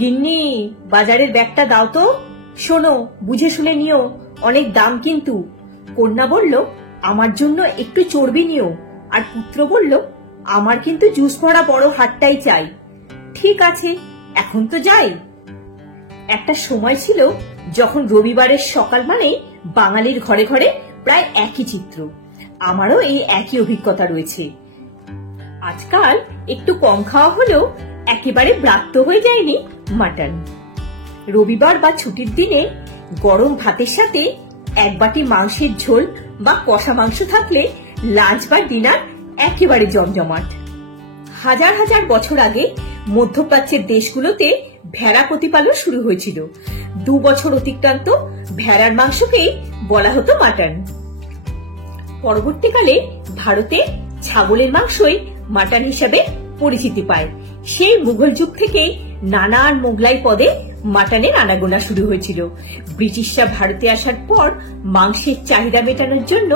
গিন্নি, বাজারের ব্যাগটা দাও তো। শোনো, বুঝে শুনে নিও, অনেক দাম কিন্তু। কন্যা বলল, আমার জন্য একটু চর্বি নিও। আর পুত্র বলল, আমার কিন্তু জুস ভরা বড় হাটটাই চাই। ঠিক আছে, এখন তো যাই। একটা সময় ছিল যখন রবিবারের সকাল মানে বাঙালির ঘরে ঘরে প্রায় একই চিত্র। আমারও এই একই অভিজ্ঞতা রয়েছে। আজকাল একটু কম খাওয়া হলেও একেবারে ব্রাত্য হয়ে যায়নি মাটন। রবিবার বা ছুটির দিনে গরম ভাতের সাথে এক বাটি মাংসের ঝোল বা কষা মাংস থাকলে লাঞ্চ বা ডিনার একেবারে জমজমাট। হাজার হাজার বছর আগে মধ্যপ্রাচ্যের দেশগুলোতে ভেড়া প্রতিপালন শুরু হয়েছিল। 2 বছর অতিক্রান্ত ভেড়ার মাংসকেই বলা হতো মাটন। পরবর্তীকালে ভারতে ছাগলের মাংসই মাটন হিসাবে পরিচিতি পায়। সেই মুঘল যুগ থেকেই নানান মোগলাই পদে মাটনের আনাগোনা শুরু হয়েছিল। ব্রিটিশরা ভারতে আসার পর মাংসের চাহিদা মেটানোর জন্য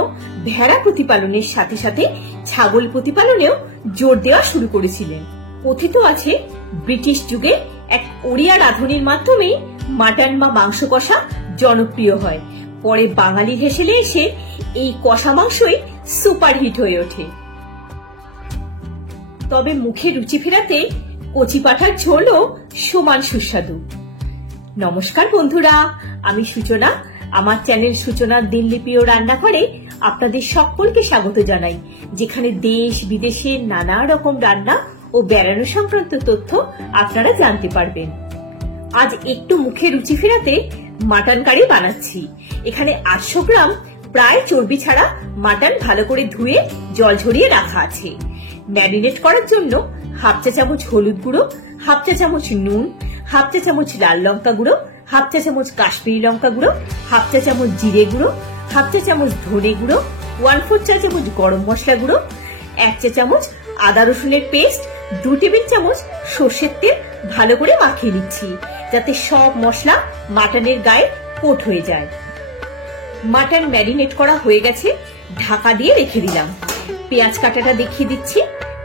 ভেড়া প্রতিপালনের সাথে সাথে ছাগল প্রতিপালনেও জোর দেওয়া শুরু করেছিলেন। কথিত আছে, ব্রিটিশ যুগে এক ওড়িয়া রাঁধুনির মাধ্যমেই মাটন বা মাংস কষা জনপ্রিয় হয়। পরে বাঙালির হেসেলে এসে এই কষা মাংসই সুপারহিট হয়ে ওঠে। তবে মুখে রুচি ফেরাতে কচি পাঠার ঝোলও সমান সুস্বাদু। নমস্কার বন্ধুরা, আমি সূচনা। আমার চ্যানেল সূচনার দিনলিপি ও রান্নাঘরে আপনাদের সকলকে স্বাগত জানাই, যেখানে দেশ বিদেশের নানা রকম রান্না ও বেড়ানো সংক্রান্ত তথ্য আপনারা জানতে পারবেন। আজ একটু মুখে রুচি ফেরাতে মাটন কারি বানাচ্ছি। এখানে 800 গ্রাম প্রায় চর্বি ছাড়া মাটন ভালো করে ধুয়ে জল ঝরিয়ে রাখা আছে। ম্যারিনেট করার জন্য 1/2 চা চামচ হলুদ গুঁড়ো, 1/2 চা চামচ নুন, 1/2 চা চামচ লাল লঙ্কা গুঁড়ো, 1/2 চা চামচ কাশ্মীরি লঙ্কা গুঁড়ো, 1/2 চা চামচ জিরে গুঁড়ো, 1/2 চা চামচ ধনে গুঁড়ো, 1/4 চা চামচ গরম মশলা গুঁড়ো, 1 চা চামচ আদা রসুনের পেস্ট, 2 টেবিল চামচ সর্ষের তেল ভালো করে মাখিয়ে নিচ্ছি, যাতে সব মশলা মাটনের গায়ে কোট হয়ে যায়। মাটন ম্যারিনেট করা হয়ে গেছে, ঢাকা দিয়ে রেখে দিলাম। পেঁয়াজ কাটাটা দেখিয়ে দিচ্ছি।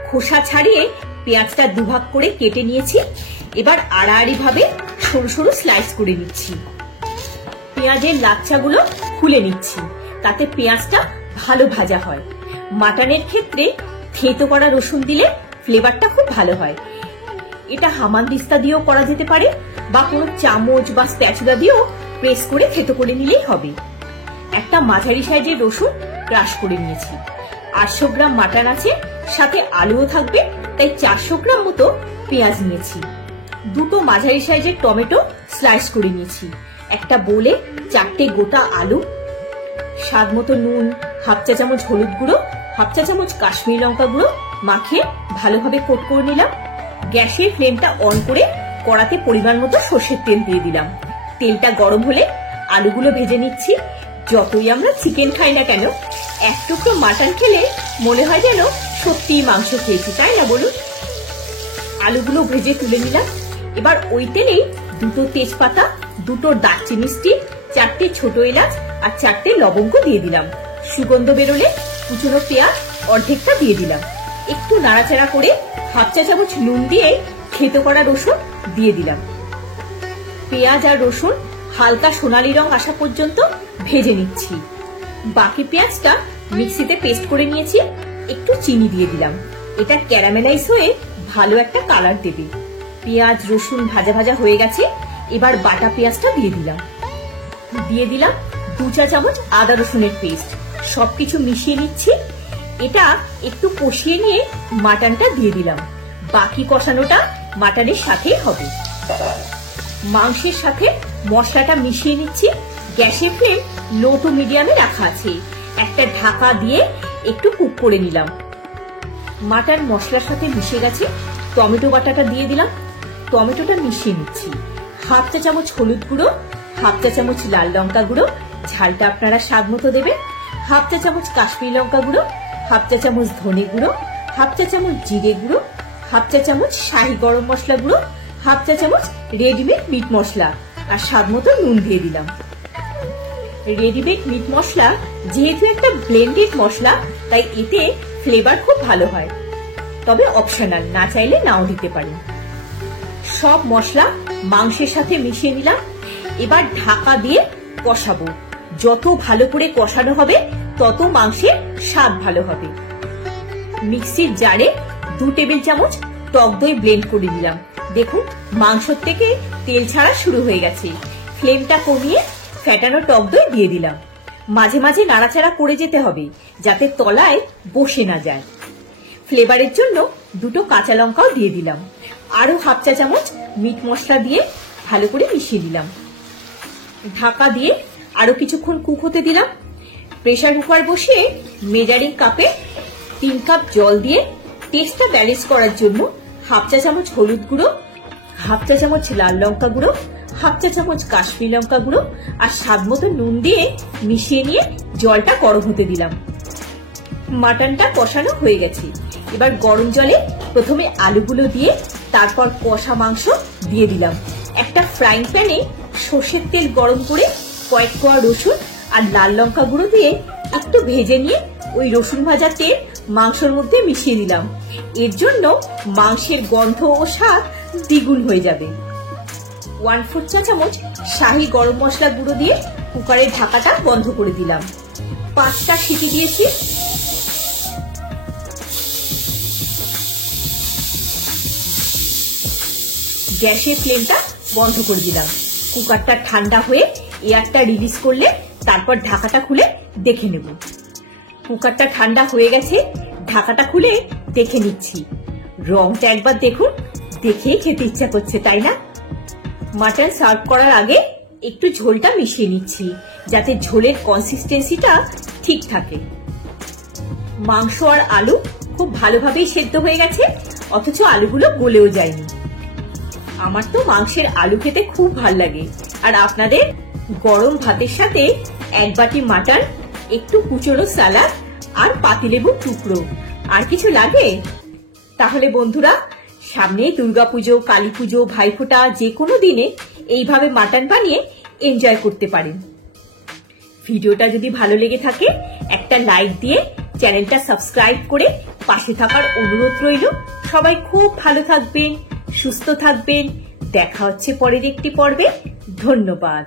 খোসা ছাড়িয়ে পেঁয়াজটা দুভাগ করে কেটে নিয়েছি। এবার আড়াআড়ি ভাবে সরু সরু স্লাইস করে নিচ্ছি। পেঁয়াজের লাচ্ছাগুলো খুলে নিচ্ছি, তাতে পেঁয়াজটা ভালো ভাজা হয়। মাটনের ক্ষেত্রে থেতো করা রসুন দিলে ফ্লেভারটা খুব ভালো হয়। এটা হামানদিস্তা দিয়েও করা যেতে পারে, বা কোনো চামচ বা স্প্যাচুলা দিয়েও প্রেস করে থেতো করে নিলেই হবে। একটা মাঝারি সাইজের রসুন ক্রাশ করে নিয়েছি। 800 গ্রাম মাটন আছে, সাথে আলুও থাকবে, তাই 400 গ্রাম মতো পেঁয়াজ নিয়েছি। 2টো মাঝারি সাইজের টমেটো স্লাইস করে নিয়েছি। একটা বোলে 4টে গোটা আলু, স্বাদ মতো নুন, 1/2 চা চামচ হলুদ গুঁড়ো, 1/2 চা চামচ কাশ্মীরি লঙ্কা গুঁড়ো মাখিয়ে ভালোভাবে কোট করে নিলাম। গ্যাসের ফ্লেমটা অন করে কড়াতে পরিমাণ মতো সর্ষের তেল দিয়ে দিলাম। তেলটা গরম হলে আলুগুলো ভেজে নিচ্ছি। যতই আমরা চিকেন খাই না কেন, এক টুকরো মাটন খেলে মনে হয় যেন সত্যিই মাংস খেয়েছি, তাই না বলুন? আলুগুলো ভেজে তুলে নিলাম। এবার ওই তেলেই 2টো তেজপাতা, 2টো দারচিনি স্টিক, 4টে ছোট এলাচ আর 4টে লবঙ্গ দিয়ে দিলাম। সুগন্ধ বেরোলে কুচনো পেঁয়াজ অর্ধেকটা দিয়ে দিলাম। একটু নাড়াচাড়া করে 1/2 চা চামচ নুন দিয়ে থেতো করা রসুন দিয়ে দিলাম। পেঁয়াজ আর রসুন হালকা সোনালী রং আসা পর্যন্ত ভেজে নিচ্ছি। বাকি পেঁয়াজটা মিক্সিতে পেস্ট করে নিয়েছি। একটু চিনি দিয়ে দিলাম। এটা ক্যারামেলাইজ হয়ে ভালো একটা কালার দেবে। পেঁয়াজ রসুন ভাজা ভাজা হয়ে গেছে। এবার বাটা পেঁয়াজটা দিয়ে দিলাম। 2 চা চামচ আদা রসুনের পেস্ট। সবকিছু মিশিয়ে নিচ্ছি। এটা একটু কষিয়ে নিয়ে মাটনটা দিয়ে দিলাম। বাকি কষানোটা মাটনের সাথেই হবে। মাংসের সাথে মশলাটা মিশিয়ে নিচ্ছি। গ্যাসের ফ্লেম লো টু মিডিয়ামে রাখা আছে। একটা ঢাকা দিয়ে একটু কুক করে নিলাম। মাটন মশলার সাথে মিশে গেছে। টমেটো বাটাটা দিয়ে দিলাম। টমেটোটা মিশিয়ে নিচ্ছি। 1/2 চা চামচ হলুদ গুঁড়ো, 1/2 চা চামচ লাল লঙ্কা গুঁড়ো, ঝালটা আপনারা স্বাদ মতো দেবেন, 1/2 চা চামচ কাশ্মীরি লঙ্কা গুঁড়ো, 1/2 চা চামচ ধনে গুঁড়ো, 1/2 চা চামচ জিরে গুঁড়ো, 1/2 চা চামচ শাহি গরম মশলা গুঁড়ো, 1/2 চা চামচ রেডিমেড মিট মশলা আর স্বাদ মতো নুন দিয়ে দিলাম। রেডিমেড মিট মশলা যেহেতু একটা ব্লেন্ডেড মশলা, তাই এতে ফ্লেভার খুব ভালো হয়, তবে অপশনাল, না চাইলে নাও দিতে পারেন। সব মশলা মাংসের সাথে মিশিয়ে নিলাম। এবার ঢাকা দিয়ে কষাবো। যত ভালো করে কষানো হবে তত মাংসের স্বাদ ভালো হবে। মিক্সির জারে 2 টেবিল চামচ টক দই ব্লেন্ড করে দিলাম। দেখুন মাংস থেকে তেল ছাড়া শুরু হয়ে গেছে। ফ্লেমটা কমিয়ে ফেটানো টক দই দিয়ে দিলাম। মাঝে মাঝে নাড়াচাড়া করে যেতে হবে যাতে তলায় বসে না যায়। ফ্লেভারের জন্য 2টো কাঁচা লঙ্কাও দিয়ে দিলাম। আরো 1/2 চা চামচ মিট মশলা দিয়ে ভালো করে মিশিয়ে দিলাম। ঢাকা দিয়ে আরো কিছুক্ষণ কুক হতে দিলাম। প্রেসার কুকার বসিয়ে মেজারিং কাপে 3 কাপ জল দিয়ে টেস্টটা ব্যালেন্স করার জন্য 1/2 চা চামচ হলুদ গুঁড়ো, 1/2 চা চামচ লাল লঙ্কা গুঁড়ো, 1/2 চা চামচ কাশ্মীরি লঙ্কা গুঁড়ো আর স্বাদ মতো নুন দিয়ে মিশিয়ে নিয়ে জলটা গরম হতে দিলাম। মাটনটা কষানো হয়ে গেছে। এবার গরম জলে প্রথমে আলুগুলো দিয়ে তারপর কষা মাংস দিয়ে দিলাম। একটা ফ্রাইং প্যানে সর্ষের তেল গরম করে কয়েক কোয়া রসুন আর লাল লঙ্কা গুঁড়ো দিয়ে একটু ভেজে নিয়ে ওই রসুন ভাজা তেল মাংসের মধ্যে মিশিয়ে দিলাম। এর জন্য মাংসের গন্ধ ও স্বাদ দ্বিগুণ হয়ে যাবে। 1/4 চা চামচ শাহি গরম মশলা গুঁড়ো দিয়ে কুকারের ঢাকাটা বন্ধ করে দিলাম। 5টা সিটি দিয়েছি। গ্যাসের ফ্লেমটা বন্ধ করে দিলাম। কুকারটা ঠান্ডা হয়ে এয়ারটা রিলিজ করলে তারপর ঢাকাটা খুলে দেখে নেব। কুকারটা ঠান্ডা হয়ে গেছে। ঢাকাটা খুলে দেখে নিচ্ছি। রংটা একবার দেখুন, দেখেই খেতে ইচ্ছা করছে, তাই না? মাটন সার্ভ করার আগে একটু ঝোলটা মিশিয়ে নিচ্ছি যাতে ঝোলের কনসিস্টেন্সিটা ঠিক থাকে। মাংস আর আলু খুব ভালোভাবেই সেদ্ধ হয়ে গেছে, অথচ আলুগুলো গলেও যায়নি। আমার তো মাংসের আলু খেতে খুব ভাল লাগে। আর আপনাদের গরম ভাতের সাথে 1 বাটি মাটন, একটু কুচনো সালাদ আর পাতিলেবুর টুকরো, আর কিছু লাগে? তাহলে বন্ধুরা, সামনে দুর্গাপুজো, কালী পুজো, ভাইফোঁটা যে কোনো দিনে এইভাবে মাটন বানিয়ে এনজয় করতে পারেন। ভিডিওটা যদি ভালো লেগে থাকে একটা লাইক দিয়ে চ্যানেলটা সাবস্ক্রাইব করে পাশে থাকার অনুরোধ রইল। সবাই খুব ভালো থাকবেন, সুস্থ থাকবেন। দেখা হচ্ছে পরের একটি পর্বে। ধন্যবাদ।